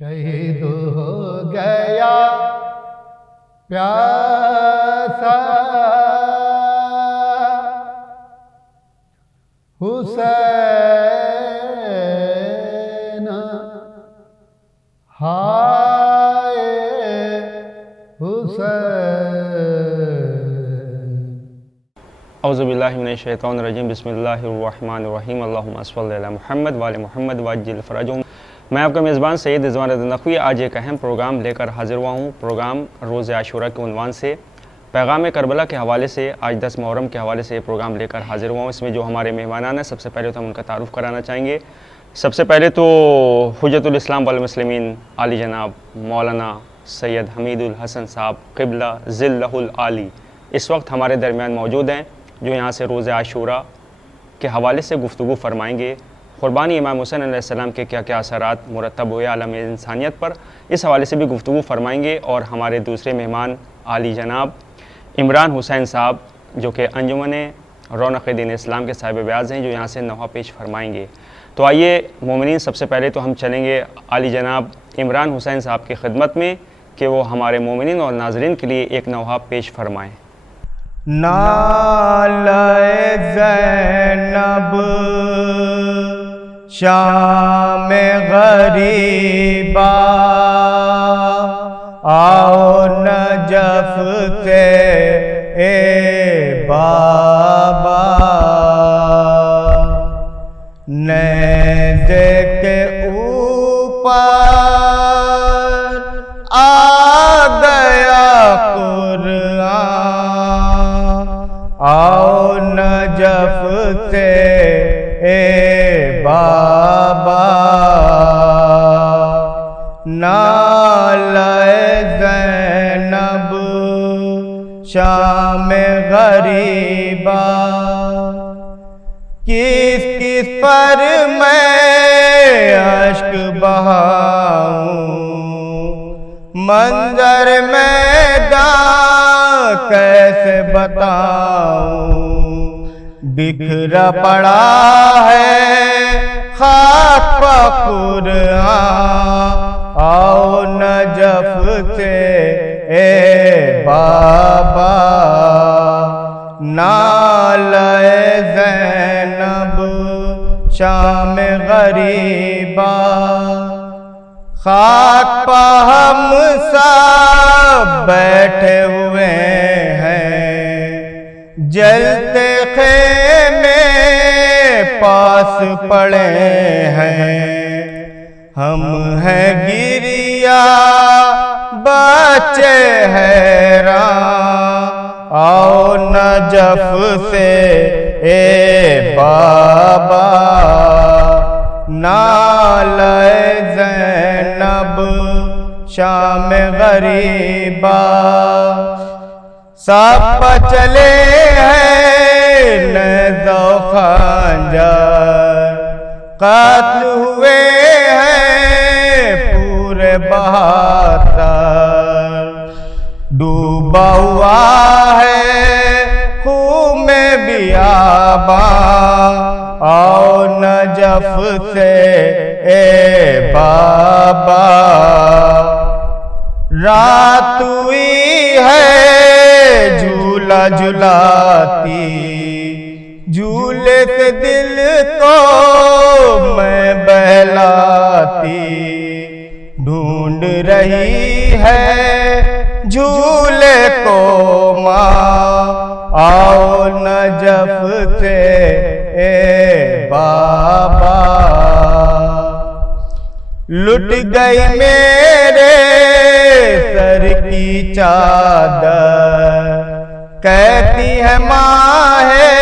شہید ہو گیا پیاسا حسین ہائے حسین۔ اعوذ باللہ من الشیطان الرجیم، بسم اللہ الرحمن الرحیم، اللہم صلی علی محمد وعلی محمد وعجل فرجہم۔ میں آپ کا میزبان سید رضوان رضا نقوی آج ایک اہم پروگرام لے کر حاضر ہوا ہوں۔ پروگرام روز عاشورہ کے عنوان سے پیغام کربلا کے حوالے سے آج 10 محرم کے حوالے سے یہ پروگرام لے کر حاضر ہوا ہوں۔ اس میں جو ہمارے مہمانان ہیں، سب سے پہلے تو ہم ان کا تعارف کرانا چاہیں گے۔ سب سے پہلے تو حجت الاسلام والمسلمین عالی جناب مولانا سید حمید الحسن صاحب قبلہ ظلہ العالی اس وقت ہمارے درمیان موجود ہیں، جو یہاں سے روز عاشورہ کے حوالے سے گفتگو فرمائیں گے۔ قربانی امام حسین علیہ السلام کے کیا کیا اثرات مرتب ہوئے عالم انسانیت پر، اس حوالے سے بھی گفتگو فرمائیں گے۔ اور ہمارے دوسرے مہمان عالی جناب عمران حسین صاحب، جو کہ انجمن رونق دین اسلام کے صاحب بیاض ہیں، جو یہاں سے نوحہ پیش فرمائیں گے۔ تو آئیے مومنین، سب سے پہلے تو ہم چلیں گے عالی جناب عمران حسین صاحب کی خدمت میں کہ وہ ہمارے مومنین اور ناظرین کے لیے ایک نوحہ پیش فرمائیں۔ نالے زینب شام غریبا، آؤ نجف سے اے بابا، نیزے کے اوپر آ گیا قرآن، آؤ نجف سے اے بابا، نالے زینب شام غریبا، کس کس پر میں اشک بہاؤں، منظر میدان کیسے بتاؤں، بکھرا پڑا ہے خاک پہ قرآن، آؤ نجف سے اے بابا، نالے زینب شام غریبا، خاک پہ ہم سب بیٹھے ہوئے ہیں، جلتے خیمے پاس پڑے ہیں، ہم ہیں گریا بچے حیران، آؤ نجف سے اے بابا، نالے زینب شام غریبا، سب چلے ہیں نیزہ و خنجر، قتل ہوئے ہیں پورے 72، ڈوبا ہوا ہے خون میں بیاباں، آؤ نجف سے اے بابا، رات ہوئی ہے جھولا جھلاتی، جھولے سے دل کو میں بہلاتی، ڈھونڈ رہی ہے جھولے کو ماں، آؤ نجف سے اے بابا، لٹ گئی میرے سر کی چادر، کہتی ہے ماں ہے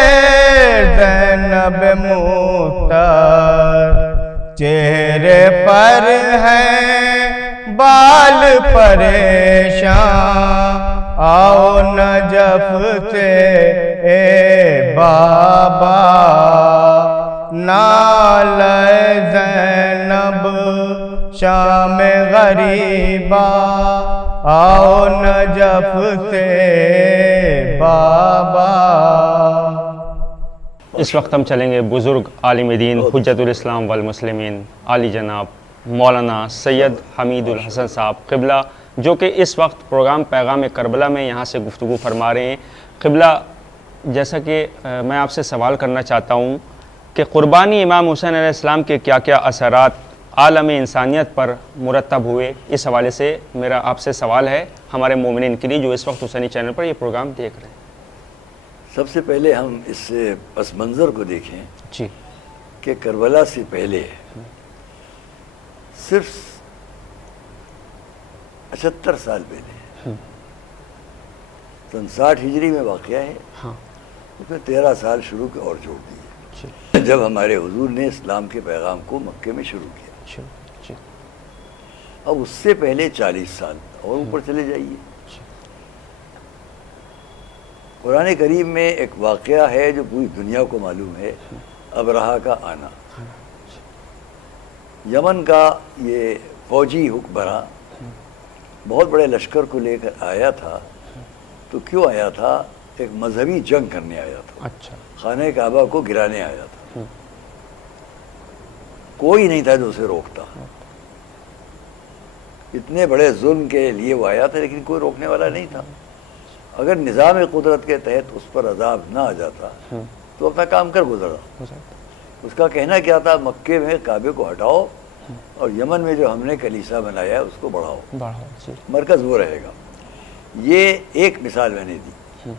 زینب مختار، چہرے پر ہیں بال پریشان، آؤ نجف سے اے بابا، نالے زینب شام غریبا، آؤ نجف سے بابا۔ اس وقت ہم چلیں گے بزرگ عالم دین حجت الاسلام والمسلمین عالی جناب مولانا سید حمید الحسن صاحب قبلہ، جو کہ اس وقت پروگرام پیغام کربلا میں یہاں سے گفتگو فرما رہے ہیں۔ قبلہ، جیسا کہ میں آپ سے سوال کرنا چاہتا ہوں کہ قربانی امام حسین علیہ السلام کے کیا کیا اثرات عالم انسانیت پر مرتب ہوئے، اس حوالے سے میرا آپ سے سوال ہے ہمارے مومنین کے لیے جو اس وقت حسینی چینل پر یہ پروگرام دیکھ رہے ہیں۔ سب سے پہلے ہم اس پس منظر کو دیکھیں جی کہ کربلا سے پہلے صرف 78 سال پہلے سن 60 ہجری میں واقعہ ہے، ہاں اس میں 13 سال شروع کے اور جوڑ دیے جی جب ہمارے حضور نے اسلام کے پیغام کو مکے میں شروع کیا۔ جی اب اس سے پہلے 40 سال اور اوپر چلے جائیے۔ قرآن کریم میں ایک واقعہ ہے جو پوری دنیا کو معلوم ہے، ابرہہ کا آنا۔ یمن کا یہ فوجی حکمراں بہت بڑے لشکر کو لے کر آیا تھا، تو کیوں آیا تھا؟ ایک مذہبی جنگ کرنے آیا تھا، اچھا خانہ کعبہ کو گرانے آیا تھا۔ کوئی نہیں تھا جو اسے روکتا، اتنے بڑے ظلم کے لیے وہ آیا تھا، لیکن کوئی روکنے والا نہیں تھا۔ اگر نظام قدرت کے تحت اس پر عذاب نہ آ جاتا تو اپنا کام کر گزرا۔ اس کا کہنا کیا تھا؟ مکے میں کعبے کو ہٹاؤ اور یمن میں جو ہم نے کلیسا بنایا ہے اس کو بڑھاؤ، مرکز وہ رہے گا۔ یہ ایک مثال میں نے دی۔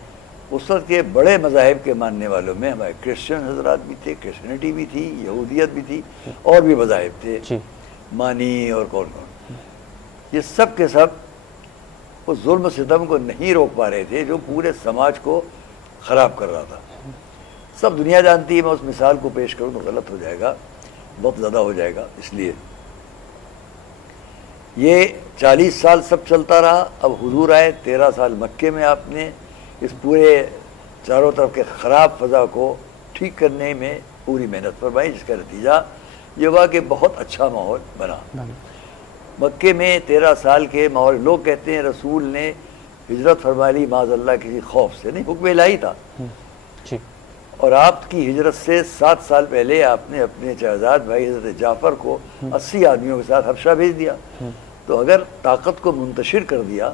اس وقت کے بڑے مذاہب کے ماننے والوں میں ہمارے کرسچن حضرات بھی تھے، کرسچنٹی بھی تھی، یہودیت بھی تھی، اور بھی مذاہب تھے، مانی اور کون کون۔ یہ سب کے سب اس ظلم و ستم کو نہیں روک پا رہے تھے جو پورے سماج کو خراب کر رہا تھا۔ سب دنیا جانتی ہے، میں اس مثال کو پیش کروں تو غلط ہو جائے گا، بہت زیادہ ہو جائے گا، اس لیے یہ 40 سال سب چلتا رہا۔ اب حضور آئے، 13 سال مکے میں آپ نے اس پورے چاروں طرف کے خراب فضا کو ٹھیک کرنے میں پوری محنت فرمائی، جس کا نتیجہ یہ ہوا کہ بہت اچھا ماحول بنا۔ مکے میں 13 سال کے ماحول، لوگ کہتے ہیں رسول نے ہجرت فرما لی معاذ اللہ کسی خوف سے، نہیں، حکم الہی تھا۔ اور آپ کی ہجرت سے 7 سال پہلے آپ نے اپنے چچزاد بھائی حضرت جعفر کو 80 آدمیوں کے ساتھ حبشہ بھیج دیا۔ تو اگر طاقت کو منتشر کر دیا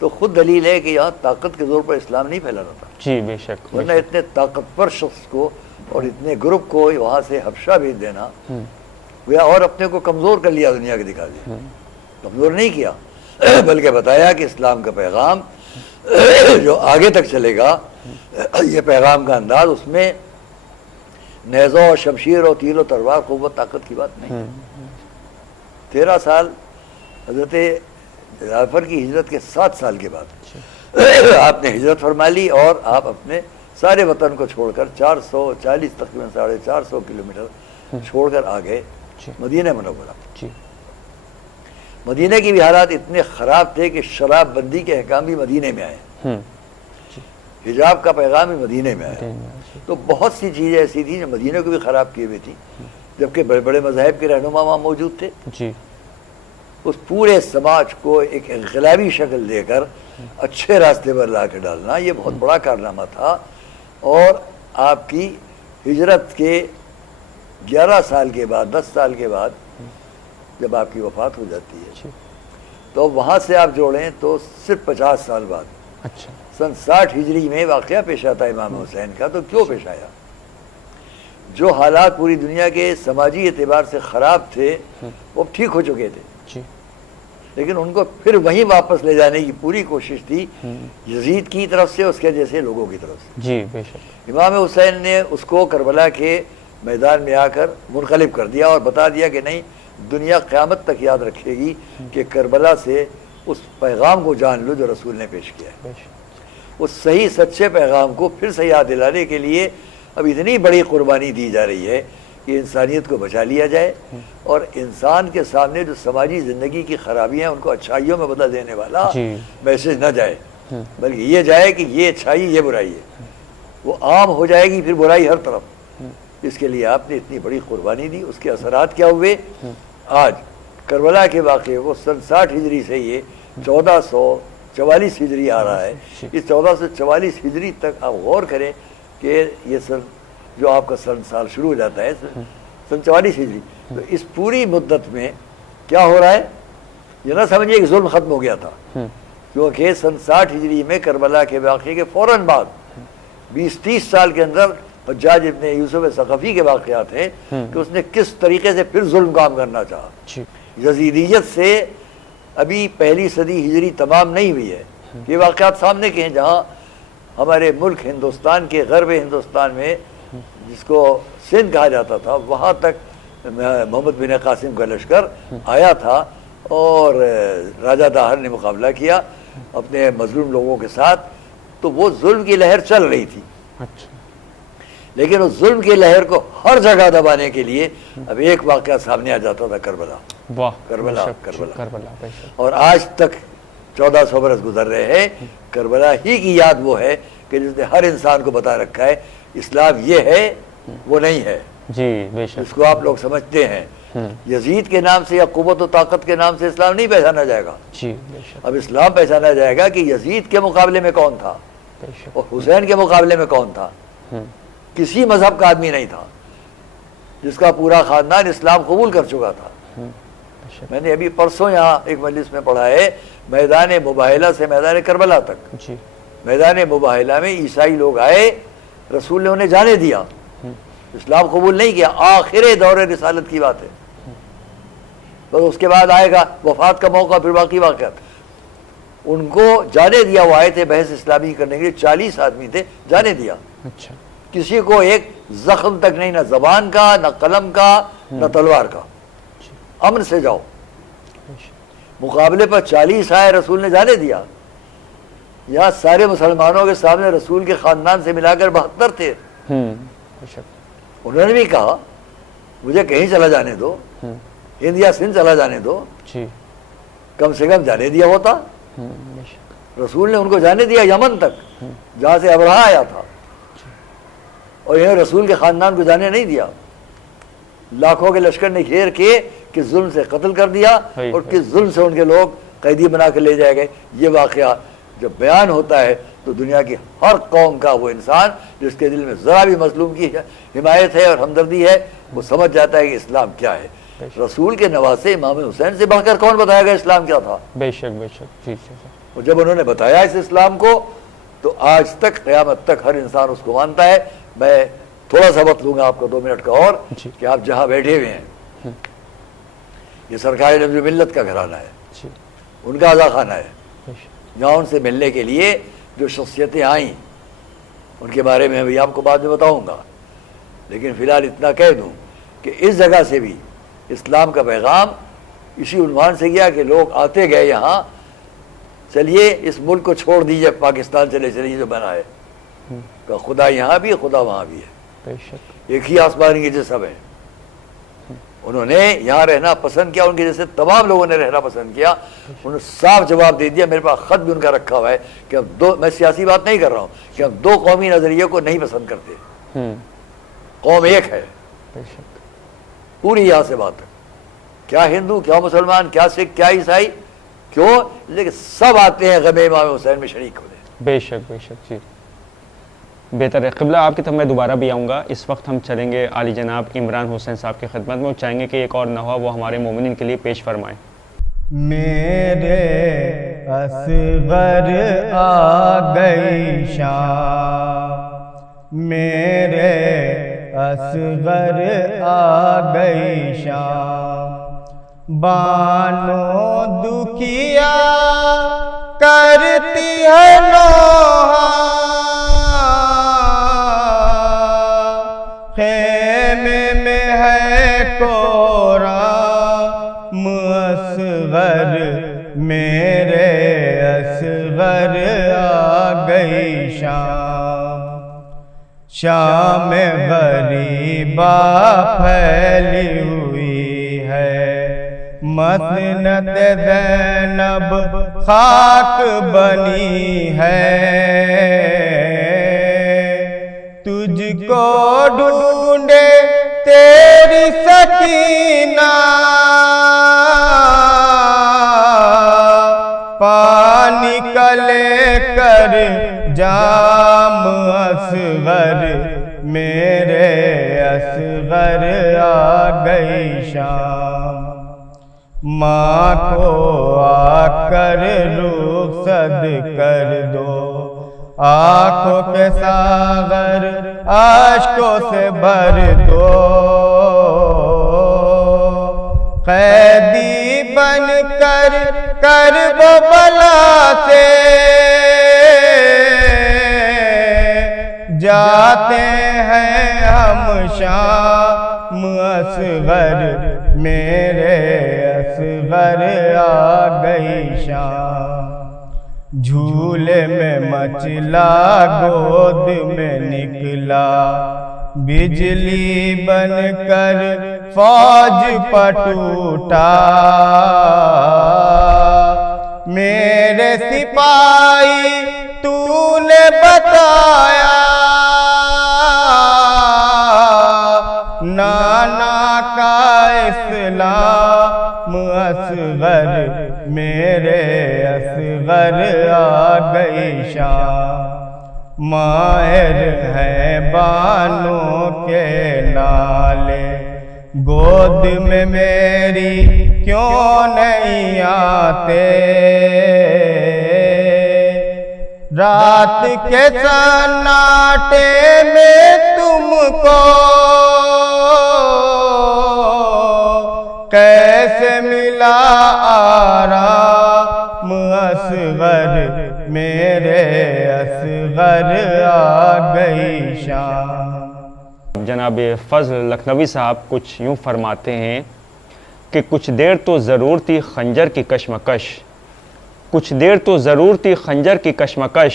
تو خود دلیل ہے کہ یہاں طاقت کے زور پر اسلام نہیں پھیلانا تھا۔ جی بے شک، ورنہ اتنے طاقتور شخص کو اور اتنے گروپ کو وہاں سے حبشہ بھیج دینا گویا اور اپنے کو کمزور کر لیا، دنیا کے دکھا دیا۔ کمزور نہیں کیا، بلکہ بتایا کہ اسلام کا پیغام جو آگے تک چلے گا، یہ پیغام کا انداز، اس میں نیزہ اور شمشیر اور تیر و تلوار قوت طاقت کی بات نہیں۔ 13 سال حضرت جعفر کی ہجرت کے 7 سال کے بعد آپ نے ہجرت فرما لی اور آپ اپنے سارے وطن کو چھوڑ کر 440 تقریباً 450 کلومیٹر چھوڑ کر آ گئے مدینہ منورہ۔ مدینہ کی بھی حالات اتنے خراب تھے کہ شراب بندی کے احکام بھی مدینہ میں آئے، حجاب کا پیغام بھی مدینہ میں آیا۔ تو بہت سی چیزیں ایسی تھیں جو مدینہ کو بھی خراب کیے ہوئے تھیں، جبکہ بڑے بڑے مذاہب کے رہنما وہاں موجود تھے۔ اس پورے سماج کو ایک انقلابی شکل دے کر اچھے راستے پر لا کے ڈالنا، یہ بہت بڑا کارنامہ تھا۔ اور آپ کی ہجرت کے 11 سال کے بعد، 10 سال کے بعد جب آپ کی وفات ہو جاتی ہے تو وہاں سے آپ جوڑیں تو صرف 50 سال بعد سن 60 ہجری میں واقعہ پیش آتا ہے امام حسین کا۔ تو کیوں پیش آیا؟ جو حالات پوری دنیا کے سماجی اعتبار سے خراب تھے وہ ٹھیک ہو چکے تھے، لیکن ان کو پھر وہیں واپس لے جانے کی پوری کوشش تھی یزید کی طرف سے، اس کے جیسے لوگوں کی طرف سے۔ جی بے شک۔ امام حسین نے اس کو کربلا کے میدان میں آ کر منقلب کر دیا اور بتا دیا کہ نہیں، دنیا قیامت تک یاد رکھے گی کہ کربلا سے اس پیغام کو جان لو جو رسول نے پیش کیا ہے۔ اس صحیح سچے پیغام کو پھر سے یاد دلانے کے لیے اب اتنی بڑی قربانی دی جا رہی ہے کہ انسانیت کو بچا لیا جائے اور انسان کے سامنے جو سماجی زندگی کی خرابیاں ہیں ان کو اچھائیوں میں بدل دینے والا میسج نہ جائے، بلکہ یہ جائے کہ یہ اچھائی یہ برائی ہے، وہ عام ہو جائے گی پھر برائی ہر طرف۔ اس کے لیے آپ نے اتنی بڑی قربانی دی۔ اس کے اثرات کیا ہوئے؟ آج کربلا کے واقعے کو سن 60 ہجری سے یہ 1444 ہجری آ رہا ہے، اس 1444 ہجری تک آپ غور کریں کہ یہ سن جو آپ کا سال شروع ہو جاتا ہے سن 44 ہجری، تو اس پوری مدت میں کیا ہو رہا ہے؟ یہ نہ سمجھیے کہ ظلم ختم ہو گیا تھا، کیونکہ سن 60 ہجری میں کربلا کے واقعے کے فوراً بعد 20-30 سال کے اندر حجاج ابن یوسف ثقفی کے واقعات ہیں کہ اس نے کس طریقے سے پھر ظلم کام کرنا چاہا۔ یزیدیت سے ابھی پہلی صدی ہجری تمام نہیں ہوئی ہے، یہ واقعات سامنے کے ہیں، جہاں ہمارے ملک ہندوستان کے غرب ہندوستان میں جس کو سندھ کہا جاتا تھا، وہاں تک محمد بن قاسم کا لشکر آیا تھا اور راجہ داہر نے مقابلہ کیا اپنے مظلوم لوگوں کے ساتھ، تو وہ ظلم کی لہر چل رہی تھی، لیکن اس ظلم کی لہر کو ہر جگہ دبانے کے لیے اب ایک واقعہ سامنے آ جاتا تھا، کربلا۔ اور آج تک 1400 برس گزر رہے ہیں، کربلا ہی کی یاد وہ ہے کہ جس نے ہر انسان کو بتا رکھا ہے اسلام یہ ہے، وہ نہیں ہے اس کو آپ لوگ سمجھتے ہیں۔ یزید کے نام سے یا قوت و طاقت کے نام سے اسلام نہیں پہچانا جائے گا، اب اسلام پہچانا جائے گا کہ یزید کے مقابلے میں کون تھا اور حسین کے مقابلے میں کون تھا۔ کسی مذہب کا آدمی نہیں تھا جس کا پورا خاندان اسلام قبول کر چکا تھا۔ میں نے ابھی پرسوں یہاں ایک مجلس میں پڑھا ہے، میدان مباہلہ سے میدان کربلا تک، میدان مباہلہ میں عیسائی لوگ آئے، رسول نے انہیں جانے دیا، اسلام قبول نہیں کیا، آخر دور رسالت کی بات ہے، بس اس کے بعد آئے گا وفات کا موقع، پھر باقی واقعات۔ ان کو جانے دیا، وہ آئے تھے بحث اسلامی کرنے کے لیے، 40 آدمی تھے، جانے دیا، کسی کو ایک زخم تک نہیں، نہ زبان کا، نہ قلم کا، نہ تلوار کا، امن سے جاؤ۔ مقابلے پر 40 آئے، رسول نے جانے دیا، یہاں سارے مسلمانوں کے سامنے رسول کے خاندان سے ملا کر 72 تھے، انہوں نے بھی کہا مجھے کہیں چلا جانے دو، ہند یا سندھ چلا جانے دو، کم سے کم جانے دیا ہوتا۔ رسول نے ان کو جانے دیا یمن تک جہاں سے ابرہا آیا تھا، اور انہیں رسول کے خاندان کو جانے نہیں دیا، لاکھوں کے لشکر نے گھیر کے کس ظلم سے قتل کر دیا اور کس ظلم سے ان کے لوگ قیدی بنا کے لے جائے گئے۔ یہ واقعہ جب بیان ہوتا ہے تو دنیا کی ہر قوم کا وہ انسان جس کے دل میں ذرا بھی مظلوم کی حمایت ہے اور ہمدردی ہے، وہ سمجھ جاتا ہے کہ اسلام کیا ہے۔ رسول کے نواسے امام حسین سے بڑھ کر کون بتائے گا اسلام کیا تھا؟ بے شک اور جب انہوں نے بتایا اس اسلام کو تو آج تک قیامت تک ہر انسان اس کو مانتا ہے۔ میں تھوڑا سا وقت لوں گا آپ کو 2 منٹ کا اور، کہ آپ جہاں بیٹھے ہوئے ہیں یہ سرکار نبی ملت کا گھرانہ ہے، ان کا عزا خانہ ہے، جہاں ان سے ملنے کے لیے جو شخصیتیں آئیں ان کے بارے میں بھی آپ کو بعد میں بتاؤں گا، لیکن فی الحال اتنا کہہ دوں کہ اس جگہ سے بھی اسلام کا پیغام اسی عنوان سے گیا کہ لوگ آتے گئے یہاں، چلیے اس ملک کو چھوڑ دیجئے، پاکستان چلے چلیے جو بنا ہے، کہ خدا یہاں بھی ہے، خدا وہاں بھی ہے، ایک ہی آسمان کے جیسا ہے۔ انہوں نے یہاں رہنا پسند کیا، ان کے جیسے تمام لوگوں نے رہنا پسند کیا۔ انہوں نے صاف جواب دے دیا، میرے پاس خط بھی ان کا رکھا ہوا ہے کہ میں سیاسی بات نہیں کر رہا ہوں، کہ ہم 2 قومی نظریے کو نہیں پسند کرتے، قوم ایک ہے، پوری یہاں سے بات ہے، کیا ہندو، کیا مسلمان، کیا سکھ، کیا عیسائی، کیوں؟ لیکن سب آتے ہیں غم امام حسین میں شریک ہونے۔ بے شک جی، بہتر ہے۔ قبلہ آپ کی طرف میں دوبارہ بھی آؤں گا۔ اس وقت ہم چلیں گے عالی جناب عمران حسین صاحب کی خدمت میں، چاہیں گے کہ ایک اور نغمہ وہ ہمارے مومنین کے لیے پیش فرمائیں۔ میرے اصغر آ گئی شام، میرے اصغر آ گئی شام، بانو دکھیا کرتی ہے نوحہ، خیمے میں ہے کورا اصغر، میرے اصغر آ گئی شام، شام غریبا پھیلی ہوئی ہے، مسند زینب خاک بنی ہے، تجھ کو ڈھونڈے تیری سکینہ، پانی کا لے کر جام اصغر، میرے اصغر آ گئی شام، ماں کو آ کر رخصت کر دو، آنکھوں کے ساغر اشکوں سے بھر دو، قیدی بن کر کرب و بلا سے جاتے ہیں ہم شام، اصغر میرے اصغر آ گئی شام، جھولے میں مچلا گود میں نکلا، بجلی بن کر فوج پٹوٹا، میرے سپاہی تو نے بتایا، نانا کا اسلام، اصغر میرے اصغر آ گئی شام، ماہر ہیں بانوں کے نالے، گود میں میری کیوں نہیں آتے، رات کے سناٹے میں تم کو کیسے ملا آرام، اصغر میرے اصغر آ گئی شام۔ جناب فضل لکھنوی صاحب کچھ یوں فرماتے ہیں کہ کچھ دیر تو ضرور تھی خنجر کی کشمکش، کچھ دیر تو ضرور تھی خنجر کی کشمکش،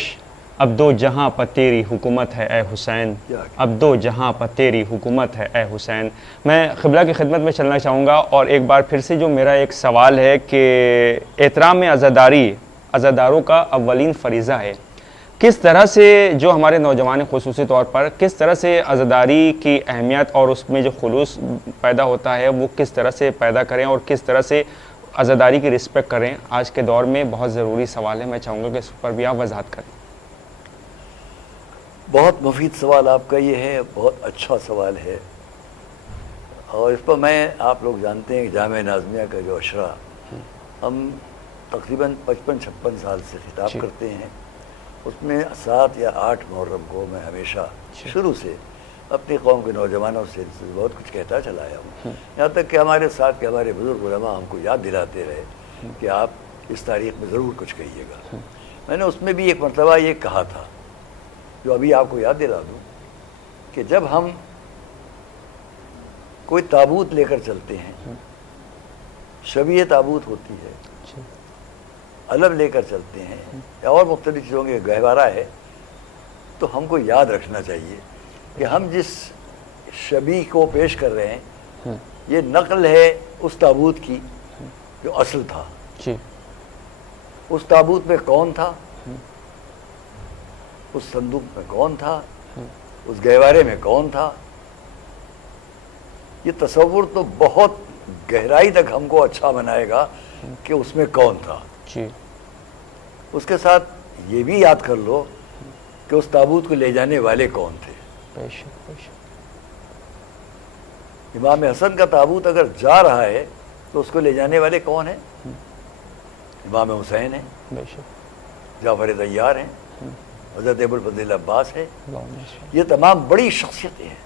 اب دو جہاں پر تیری حکومت ہے اے حسین، اب دو جہاں پر تیری حکومت ہے اے حسین۔ میں قبلہ کی خدمت میں چلنا چاہوں گا، اور ایک بار پھر سے جو میرا ایک سوال ہے کہ احترام عزاداری عزاداروں کا اولین فریضہ ہے، کس طرح سے جو ہمارے نوجوان خصوصی طور پر کس طرح سے عزاداری کی اہمیت اور اس میں جو خلوص پیدا ہوتا ہے وہ کس طرح سے پیدا کریں اور کس طرح سے عزاداری کی رسپیکٹ کریں، آج کے دور میں بہت ضروری سوال ہے۔ میں چاہوں گا کہ اس پر بھی آپ وضاحت کریں۔ بہت مفید سوال آپ کا یہ ہے، بہت اچھا سوال ہے، اور اس پر میں آپ لوگ جانتے ہیں کہ جامعہ ناظمیہ کا جو اشرا ہم تقریباً 55-56 سال سے خطاب کرتے ہیں، اس میں 7 یا 8 محرم کو میں ہمیشہ شروع سے اپنی قوم کے نوجوانوں سے بہت کچھ کہتا چلا آیا ہوں، یہاں تک کہ ہمارے ساتھ کے ہمارے بزرگ علماء ہم کو یاد دلاتے رہے کہ آپ اس تاریخ میں ضرور کچھ کہیے گا۔ میں نے اس میں بھی ایک مرتبہ یہ کہا تھا جو ابھی آپ کو یاد دلا دوں کہ جب ہم کوئی تابوت لے کر چلتے ہیں، شبیہ تابوت ہوتی ہے، علم لے کر چلتے ہیں یا اور مختلف چیزوں کے گہوارہ ہے، تو ہم کو یاد رکھنا چاہیے کہ ہم جس شبیہ کو پیش کر رہے ہیں یہ نقل ہے اس تابوت کی جو اصل تھا۔ اس تابوت میں کون تھا، اس صندوق میں کون تھا، اس گہوارے میں کون تھا، یہ تصور تو بہت گہرائی تک ہم کو اچھا بنائے گا کہ اس میں کون تھا۔ اس کے ساتھ یہ بھی یاد کر لو کہ اس تابوت کو لے جانے والے کون تھے۔ امام حسن کا تابوت اگر جا رہا ہے تو اس کو لے جانے والے کون ہیں؟ امام حسین ہیں، جعفر طیار ہیں، حضرت ابو الفضل عباس ہے، یہ تمام بڑی شخصیتیں ہیں۔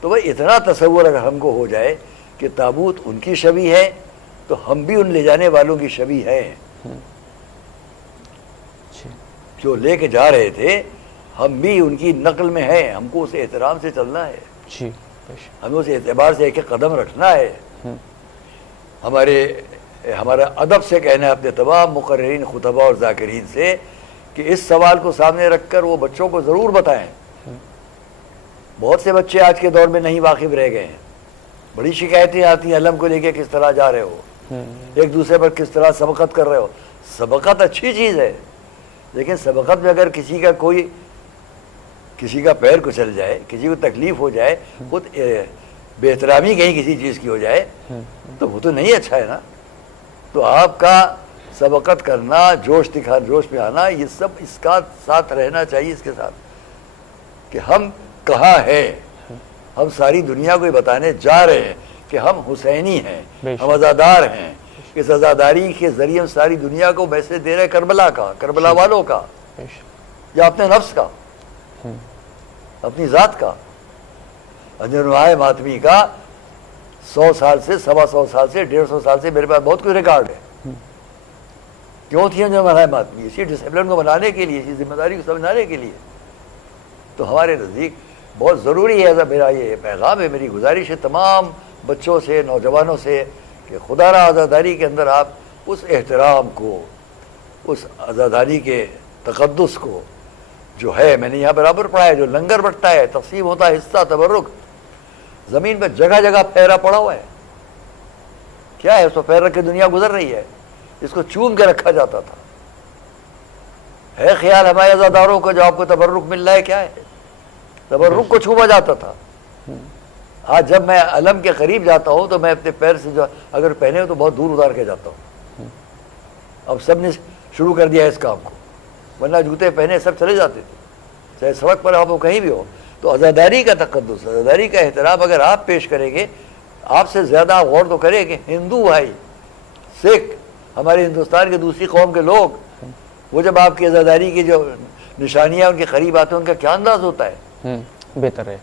تو وہ اتنا تصور اگر ہم کو ہو جائے کہ تابوت ان کی شبیہ ہے تو ہم بھی ان لے جانے والوں کی شبیہ ہیں، جو لے کے جا رہے تھے ہم بھی ان کی نقل میں ہیں، ہم کو اسے احترام سے چلنا ہے، ہمیں اس اعتبار سے ایک قدم رکھنا ہے۔ ہمارا ادب سے کہنا ہے اپنے تمام مقررین، خطباء اور ذاکرین سے کہ اس سوال کو سامنے رکھ کر وہ بچوں کو ضرور بتائیں۔ بہت سے بچے آج کے دور میں نہیں واقف رہ گئے ہیں، بڑی شکایتیں آتی ہیں علم کو لے کے کس طرح جا رہے ہو، ایک دوسرے پر کس طرح سبقت کر رہے ہو۔ سبقت اچھی چیز ہے، لیکن سبقت میں اگر کسی کا پیر کچل جائے، کسی کو تکلیف ہو جائے، خود بے احترامی کہیں کسی چیز کی ہو جائے تو وہ تو نہیں اچھا ہے نا۔ تو آپ کا سبقت کرنا، جوش میں آنا، یہ سب اس کا ساتھ رہنا چاہیے، اس کے ساتھ کہ ہم کہا ہے. ہم ساری دنیا کو یہ بتانے جا رہے ہیں کہ ہم حسینی ہیں, ہم عزادار ہیں. اس عزاداری کے ذریعے ہم ساری دنیا کو میسج دے رہے ہیں کربلا کا, کربلا والوں کا, یا اپنے نفس کا, اپنی ذات کا. انجمن ماتمی کا 100 سال سے 125 سال سے 150 سال سے میرے پاس بہت کچھ ریکارڈ ہے. کیوں تھی انجمن ماتمی؟ اسی ڈسپلن کو بنانے کے لیے, اسی ذمہ داری کو سمجھانے کے لیے. تو ہمارے نزدیک بہت ضروری ہے, ایسا میرا یہ پیغام ہے, میری گزارش ہے تمام بچوں سے, نوجوانوں سے, کہ خدا را عزاداری کے اندر آپ اس احترام کو, اس عزاداری کے تقدس کو جو ہے, میں نے یہاں برابر پڑھا ہے, جو لنگر بٹتا ہے, تقسیم ہوتا ہے حصہ تبرک, زمین پہ جگہ جگہ پھیرا پڑا ہوا ہے. کیا ہے اس کو پیر رکھ کے دنیا گزر رہی ہے, اس کو چوم کے رکھا جاتا تھا. ہے خیال ہمارے عزاداروں کو جو آپ کو تبرک مل رہا ہے, کیا ہے تبرک کو چھوما جاتا تھا. آج جب میں علم کے قریب جاتا ہوں تو میں اپنے پیر سے جو اگر پہنے ہو تو بہت دور اتار کے جاتا ہوں. اب سب نے شروع کر دیا اس کام کو, ورنہ جوتے پہنے سب چلے جاتے تھے, چاہے سڑک پر آپ کہیں بھی ہو. تو عزاداری کا تقدس, عزاداری کا احترام اگر آپ پیش کریں گے, آپ سے زیادہ غور تو کریں کہ ہندو بھائی, سکھ, ہمارے ہندوستان کے دوسری قوم کے لوگ, وہ جب آپ کی عزاداری کی جو نشانیاں ان کے قریب آتے ہیں ان کا کیا انداز ہوتا ہے. بہتر ہے.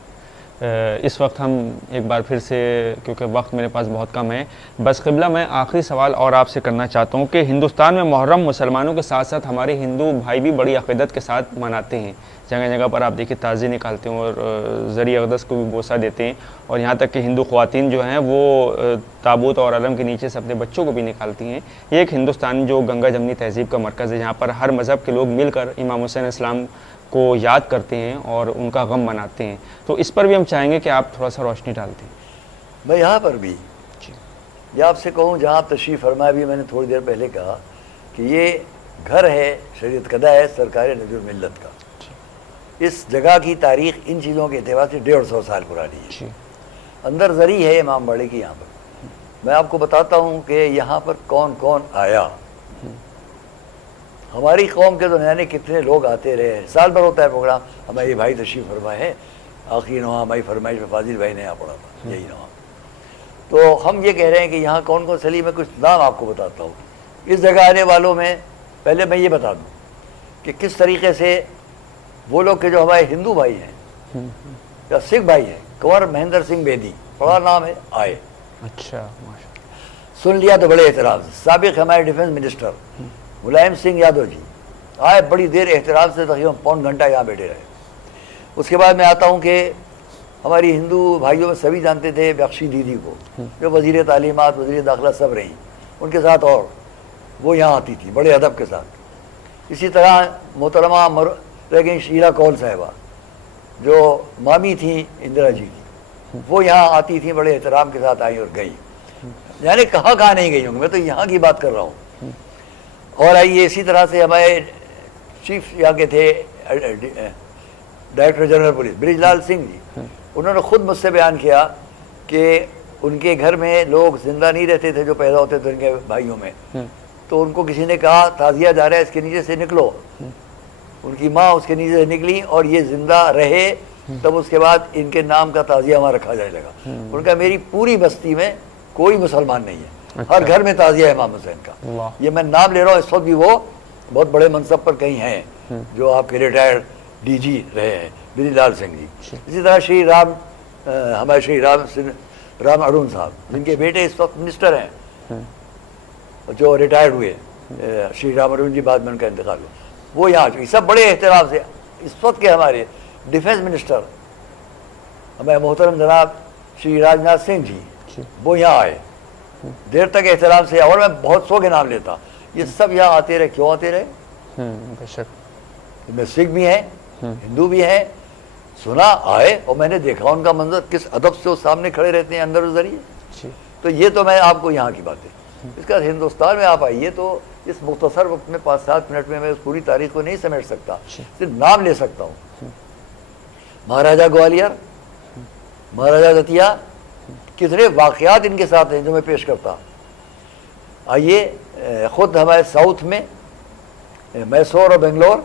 اس وقت ہم ایک بار پھر سے, کیونکہ وقت میرے پاس بہت کم ہے, بس قبلہ میں آخری سوال اور آپ سے کرنا چاہتا ہوں کہ ہندوستان میں محرم مسلمانوں کے ساتھ ساتھ ہمارے ہندو بھائی بھی بڑی عقیدت کے ساتھ مناتے ہیں. جگہ جگہ پر آپ دیکھیں تعزیے نکالتے ہیں اور زرعی اقدس کو بھی بوسہ دیتے ہیں, اور یہاں تک کہ ہندو خواتین جو ہیں وہ تابوت اور علم کے نیچے سے اپنے بچوں کو بھی نکالتی ہیں. یہ ایک ہندوستان جو گنگا جمنی تہذیب کا مرکز ہے, جہاں پر ہر مذہب کے لوگ مل کر امام حسین اسلام کو یاد کرتے ہیں اور ان کا غم مناتے ہیں. تو اس پر بھی ہم چاہیں گے کہ آپ تھوڑا سا روشنی ڈال دیں. میں یہاں پر بھی یہ آپ سے کہوں, جہاں آپ تشریف فرمایا, بھی میں نے تھوڑی دیر پہلے کہا کہ یہ گھر ہے, شریعت کدہ ہے سرکار نبی الملت کا. اس جگہ کی تاریخ ان چیزوں کے اعتبار سے 150 سال پرانی ہے. اندر زری ہے امام باڑے کی. یہاں پر میں آپ کو بتاتا ہوں کہ یہاں پر کون کون آیا. ہماری قوم کے تو نانے کتنے لوگ آتے رہے ہیں, سال بھر ہوتا ہے پروگرام. ہمارے بھائی تشریف فرمائے ہیں, آخری نواں ہماری فرمائش میں فاضل بھائی نے یہاں پڑھا تھا, یہی نواں. تو ہم یہ کہہ رہے ہیں کہ یہاں کون کون چلی, میں کچھ نام آپ کو بتاتا ہوں. اس جگہ آنے والوں میں پہلے میں یہ بتا دوں کہ کس طریقے سے وہ لوگ کہ جو ہمارے ہندو بھائی ہیں یا سکھ بھائی ہیں, کنور مہندر سنگھ بیدی, بڑا نام ہے, آئے. اچھا, سن لیا تو بڑے احترام سے. سابق ہمارے ڈیفنس منسٹر ملائم سنگھ یادو جی آئے, بڑی دیر احترام سے, تقریباً پون گھنٹہ یہاں بیٹھے رہے. اس کے بعد میں آتا ہوں کہ ہماری ہندو بھائیوں میں سبھی جانتے تھے بخشی دیدی کو, جو وزیر تعلیمات, وزیر داخلہ سب رہیں, ان کے ساتھ اور وہ یہاں آتی تھی بڑے ادب کے ساتھ. اسی طرح محترمہ لیکن شیلا کول صاحبہ جو مامی تھیں اندرا جی کی, وہ یہاں آتی تھیں, بڑے احترام کے ساتھ آئیں اور گئیں. یعنی کہاں نہیں گئی ہوں گی, میں تو یہاں کی بات کر رہا ہوں. اور آئیے اسی طرح سے ہمارے چیف یہاں کے تھے ڈائریکٹر جنرل پولیس برج لال سنگھ جی, انہوں نے خود مجھ سے بیان کیا کہ ان کے گھر میں لوگ زندہ نہیں رہتے تھے جو پیدا ہوتے تھے ان کے بھائیوں میں. تو ان کو کسی نے کہا تعزیہ جا رہا ہے, اس کے نیچے سے نکلو. ان کی ماں اس کے نیچے سے نکلی اور یہ زندہ رہے, تب اس کے بعد ان کے نام کا تعزیہ وہاں رکھا جائے لگا. ان کا میری پوری بستی میں کوئی مسلمان نہیں ہے, ہر گھر میں تعزیہ ہے امام حسین کا. یہ میں نام لے رہا ہوں, اس وقت بھی وہ بہت بڑے منصب پر کہیں ہیں, جو آپ کے ریٹائرڈ ڈی جی رہے ہیں, برج لال سنگھ جی. اسی طرح شری رام, ہمارے شری رام ارون صاحب, جن کے بیٹے اس وقت منسٹر ہیں, جو ریٹائرڈ ہوئے, شری رام ارون جی بعد میں ان کا انتقال ہوا, وہ یہاں چکی. سب بڑے احترام سے. اس وقت کے ہمارے ڈیفنس منسٹر ہمارے محترم جناب شری راجناتھ سنگھ جی, وہ یہاں آئے دیر تک احترام سے. اور میں بہت سو کے نام لیتا, یہ سب یہاں آتے رہے. کیوں آتے رہے؟ بے شک. میں سکھ بھی ہیں, ہندو بھی ہیں, سنا, آئے, اور میں نے دیکھا ان کا منظر, کس ادب سے وہ سامنے کھڑے رہتے ہیں اندر ذریعے. تو یہ تو میں آپ کو یہاں کی بات ہے. اس کا ہندوستان میں آپ آئیے تو اس مختصر وقت میں 5-7 منٹ میں اس پوری تاریخ کو نہیں سمیٹ سکتا, صرف نام لے سکتا ہوں. مہاراجہ گوالیار, مہاراجہ دتیا, کتنے واقعات ان کے ساتھ ہیں جو میں پیش کرتا. آئیے خود ہمارے ساؤتھ میں میسور اور بنگلور,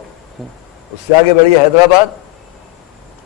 اس سے آگے بڑھیے حیدرآباد,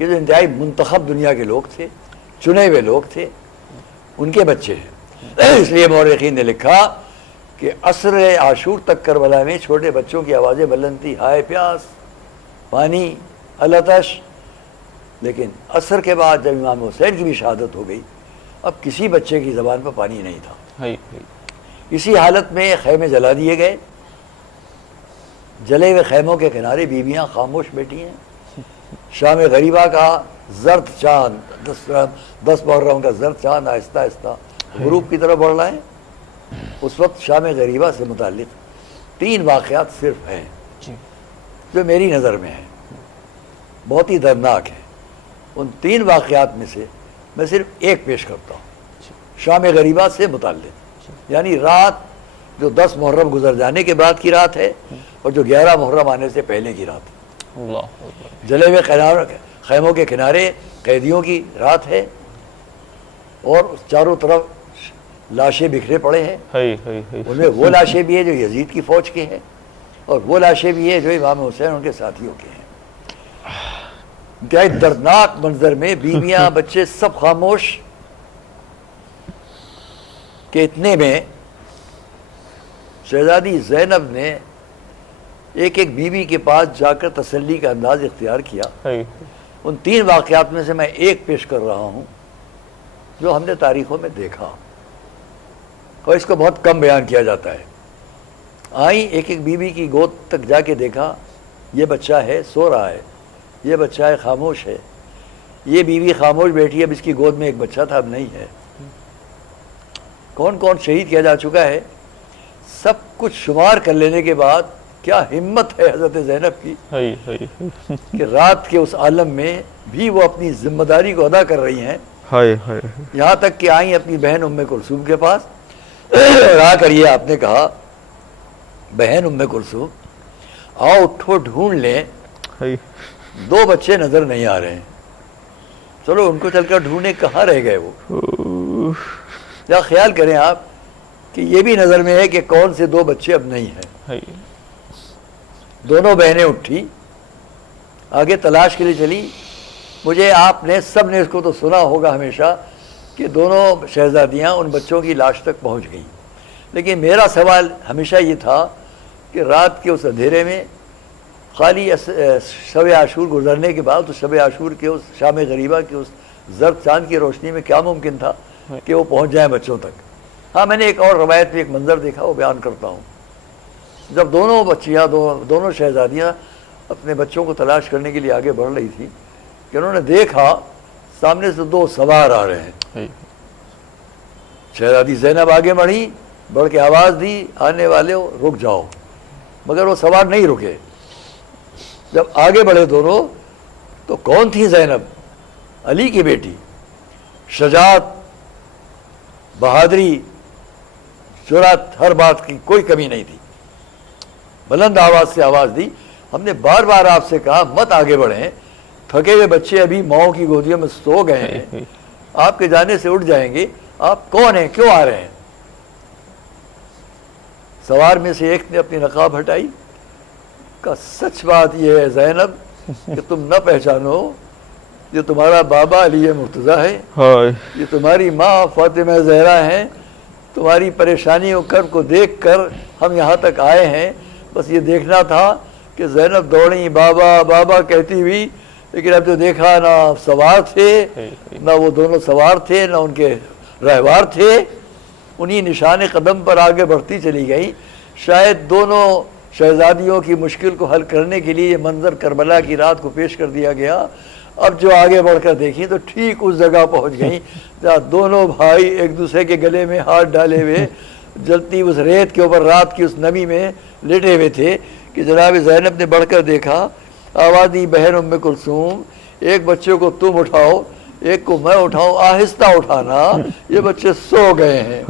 کہ جو انتہائی منتخب دنیا کے لوگ تھے، چنے ہوئے لوگ تھے، ان کے بچے ہیں۔ اس لیے مورخین نے لکھا کہ عصر عاشور تک کربلا میں چھوٹے بچوں کی آوازیں بلند تھی، ہائے پیاس، پانی، العطش، لیکن عصر کے بعد جب امام حسین کی بھی شہادت ہو گئی، اب کسی بچے کی زبان پر پانی نہیں تھا۔ اسی حالت میں خیمے جلا دیے گئے، جلے ہوئے خیموں کے کنارے بیویاں خاموش بیٹھی ہیں۔ شام غریبہ کا زرد چاند، 10 محرم کا زرد چاند آہستہ آہستہ غروب کی طرف بڑھ رہا ہے۔ اس وقت شام غریبہ سے متعلق 3 واقعات صرف ہیں جو میری نظر میں ہیں، بہت ہی دردناک ہیں۔ ان 3 واقعات میں سے میں صرف ایک پیش کرتا ہوں شام غریبہ سے متعلق، یعنی رات جو 10 محرم گزر جانے کے بعد کی رات ہے اور جو 11 محرم آنے سے پہلے کی رات ہے۔ جلے ہوئے خیموں کے کنارے قیدیوں کی رات ہے، اور چاروں طرف لاشیں بکھرے پڑے ہیں۔ ان میں وہ لاشیں بھی ہیں جو یزید کی فوج کے ہیں، اور وہ لاشیں بھی ہیں جو امام حسین ان کے ساتھیوں کے ہیں۔ انتہائی دردناک منظر میں بیویاں، بچے سب خاموش، کہ اتنے میں شہزادی زینب نے ایک ایک بیوی کے پاس جا کر تسلی کا انداز اختیار کیا۔ ان 3 واقعات میں سے میں ایک پیش کر رہا ہوں جو ہم نے تاریخوں میں دیکھا، اور اس کو بہت کم بیان کیا جاتا ہے۔ آئیں ایک ایک بیوی کی گود تک جا کے دیکھا، یہ بچہ ہے سو رہا ہے، یہ بچہ ہے خاموش ہے، یہ بیوی خاموش بیٹھی ہے، اب اس کی گود میں ایک بچہ تھا اب نہیں ہے۔ کون کون شہید کیا جا چکا ہے، سب کچھ شمار کر لینے کے بعد کیا ہمت ہے حضرت زینب کی کہ رات کے اس عالم میں بھی وہ اپنی ذمہ داری کو ادا کر رہی ہیں۔ یہاں تک کہ آئیں اپنی بہن ام کلثوم کے پاس، اور آ کر یہ آپ نے کہا، بہن ام کلثوم آؤ اٹھو ڈھونڈ لیں، 2 بچے نظر نہیں آ رہے ہیں، چلو ان کو چل کر ڈھونڈیں کہاں رہ گئے وہ۔ یا خیال کریں آپ کہ یہ بھی نظر میں ہے کہ کون سے 2 بچے اب نہیں ہیں۔ دونوں بہنیں اٹھی، آگے تلاش کے لیے چلی۔ مجھے آپ نے سب نے اس کو تو سنا ہوگا ہمیشہ کہ دونوں شہزادیاں ان بچوں کی لاش تک پہنچ گئیں، لیکن میرا سوال ہمیشہ یہ تھا کہ رات کے اس اندھیرے میں خالی شب عاشور گزرنے کے بعد، تو شب عاشور کے اس شام غریبہ کے اس زرد چاند کی روشنی میں کیا ممکن تھا کہ وہ پہنچ جائیں بچوں تک۔ ہاں، میں نے ایک اور روایت میں ایک منظر دیکھا، وہ بیان کرتا ہوں۔ جب دونوں بچیاں، دونوں شہزادیاں اپنے بچوں کو تلاش کرنے کے لیے آگے بڑھ رہی تھی کہ انہوں نے دیکھا سامنے سے 2 سوار آ رہے ہیں۔ شہزادی زینب آگے بڑھ کے آواز دی، آنے والے ہو رک جاؤ، مگر وہ سوار نہیں رکے۔ جب آگے بڑھے دونوں تو کون تھی زینب؟ علی کی بیٹی، شجاعت، بہادری، جرأت، ہر بات کی کوئی کمی نہیں تھی۔ بلند آواز سے آواز دی، ہم نے بار بار آپ سے کہا مت آگے بڑھیں، تھکے ہوئے بچے ابھی ماؤں کی گودیوں میں سو گئے ہیں، آپ کے جانے سے اٹھ جائیں گے، آپ کون ہیں، کیوں آ رہے ہیں؟ سوار میں سے ایک نے اپنی نقاب ہٹائی، کہا سچ بات یہ ہے زینب کہ تم نہ پہچانو، یہ تمہارا بابا علی مرتضیٰ ہے، یہ تمہاری ماں فاطمہ زہرا ہیں، تمہاری پریشانی و کرب کو دیکھ کر ہم یہاں تک آئے ہیں، بس یہ دیکھنا تھا کہ زینب دوڑیں بابا بابا کہتی ہوئی، لیکن اب جو دیکھا نہ سوار تھے، نہ وہ دونوں سوار تھے، نہ ان کے رہوار تھے، انہی نشان قدم پر آگے بڑھتی چلی گئی۔ شاید دونوں شہزادیوں کی مشکل کو حل کرنے کے لیے یہ منظر کربلا کی رات کو پیش کر دیا گیا۔ اب جو آگے بڑھ کر دیکھی تو ٹھیک اس جگہ پہنچ گئیں جہاں دونوں بھائی ایک دوسرے کے گلے میں ہاتھ ڈالے ہوئے جلتی اس ریت کے اوپر رات کی اس نمی میں لیٹے ہوئے تھے کہ جناب زینب نے بڑھ کر دیکھا، آواز دی بہن ام کلثوم ایک بچے کو تم اٹھاؤ، ایک کو میں اٹھاؤں، آہستہ اٹھانا، یہ بچے سو گئے ہیں۔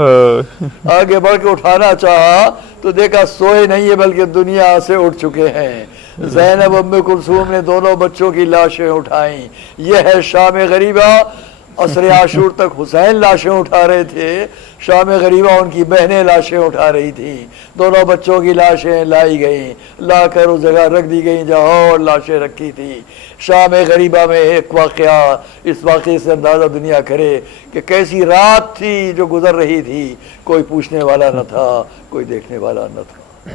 آگے بڑھ کے اٹھانا چاہا تو دیکھا سوئے نہیں ہے بلکہ دنیا سے اٹھ چکے ہیں۔ زینب ام کلثوم نے دونوں بچوں کی لاشیں اٹھائیں۔ یہ ہے شام غریبہ۔ عصر عاشور تک حسین لاشیں اٹھا رہے تھے، شام غریبہ ان کی بہنیں لاشیں اٹھا رہی تھیں، دونوں بچوں کی لاشیں لائی گئیں، لا کر اس جگہ رکھ دی گئیں جہاں اور لاشیں رکھی تھیں۔ شام غریبہ میں ایک واقعہ، اس واقعے سے اندازہ دنیا کرے کہ کیسی رات تھی جو گزر رہی تھی، کوئی پوچھنے والا نہ تھا، کوئی دیکھنے والا نہ تھا۔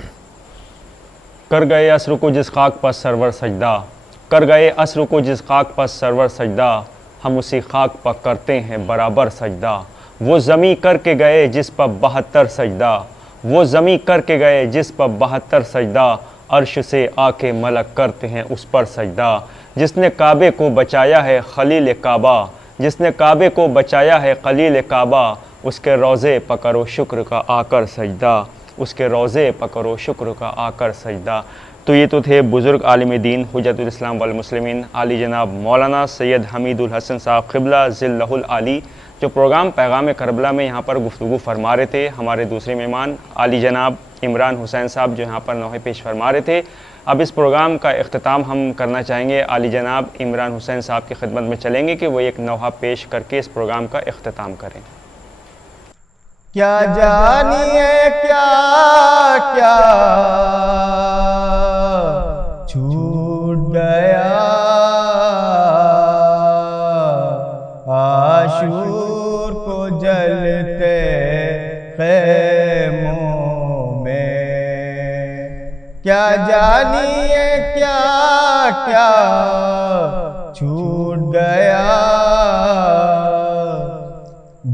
کر گئے عصر کو جس خاک پر سرور سجدہ، کر گئے عصر کو جس خاک پر سرور سجدہ، ہم اسی خاک پر کرتے ہیں برابر سجدہ۔ وہ زمیں کر کے گئے جس پر 72 سجدہ، وہ زمیں کر کے گئے جس پر 72 سجدہ، عرش سے آ کے ملک کرتے ہیں اس پر سجدہ۔ جس نے کعبے کو بچایا ہے خلیل کعبہ، جس نے کعبے کو بچایا ہے خلیل کعبہ، اس کے روضے پر کرو شکر کا آ کر سجدہ، اس کے روضے پر کرو شکر کا آ کر سجدہ۔ تو یہ تو تھے بزرگ عالم دین حجت الاسلام والمسلمین عالی جناب مولانا سید حمید الحسن صاحب قبلہ ذلہ العالی، جو پروگرام پیغام کربلا میں یہاں پر گفتگو فرما رہے تھے۔ ہمارے دوسرے مہمان عالی جناب عمران حسین صاحب جو یہاں پر نوحے پیش فرما رہے تھے۔ اب اس پروگرام کا اختتام ہم کرنا چاہیں گے، عالی جناب عمران حسین صاحب کی خدمت میں چلیں گے کہ وہ ایک نوحہ پیش کر کے اس پروگرام کا اختتام کریں۔ کیا جانیے کیا کیا چھوٹ گیا عاشور کو جلتے خیموں میں، کیا جانیے کیا کیا چھوٹ گیا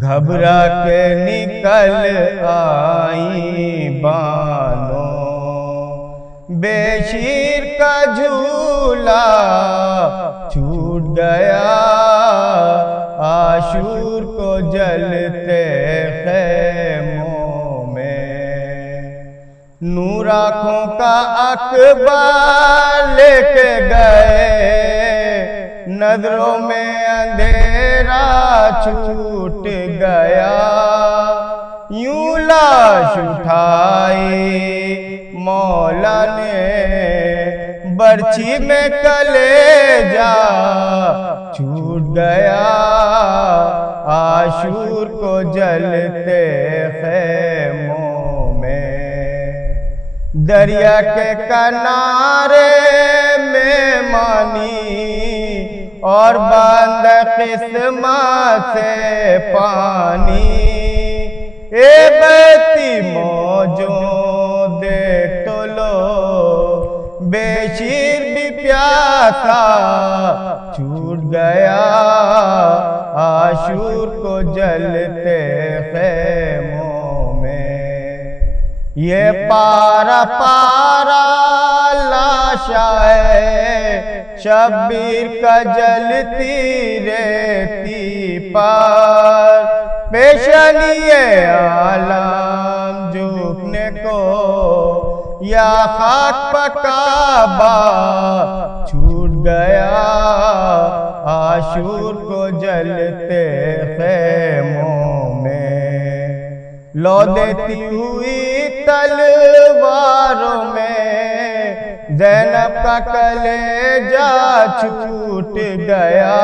گھبرا کے نکل آئیں بانوں، بے شیر کا جھولا چھوٹ گیا عاشور کو جلتے خیموں میں۔ نور آنکھوں کا اقبال لے کے گئے، نظروں میں اندھیرا چھوٹ گیا، یوں لاش اٹھائی مولا نے، برچھی میں کلیجہ چھوٹ گیا عاشور کو جلتے خیموں میں۔ دریا کے کنارے میں مانی اور بند قسمت سے پانی، اے بہتی موجوں دیکھ تو لو، بے شیر بھی پیاسا چھوٹ گیا عاشور کو جلتے خیموں میں۔ یہ پارا پارا لاشا ہے شبیر کا جلتی رہتی پر، پیشانی عالم جھکنے کو یا خاک پہ کعبہ چھوٹ گیا عاشور کو جلتے خیموں میں۔ لو دیتی ہوئی تلواروں میں زینب کا کلیجہ چھوٹ گیا،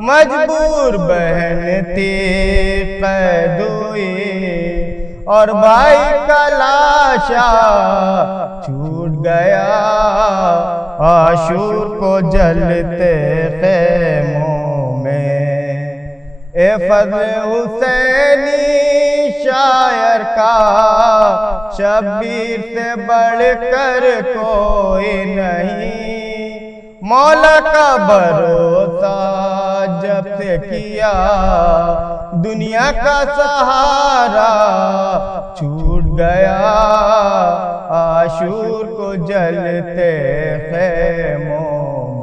مجبور بہن تھی قید ہوئی اور بھائی کا لاشا چھوٹ گیا عاشور کو جلتے خیموں میں۔ اے فضل حسینی شاعر کا شبیر سے بڑھ کر کوئی نہیں، مولا کا بھروسہ جب سے کیا دنیا کا سہارا چھوٹ گیا عاشور کو جلتے خیموں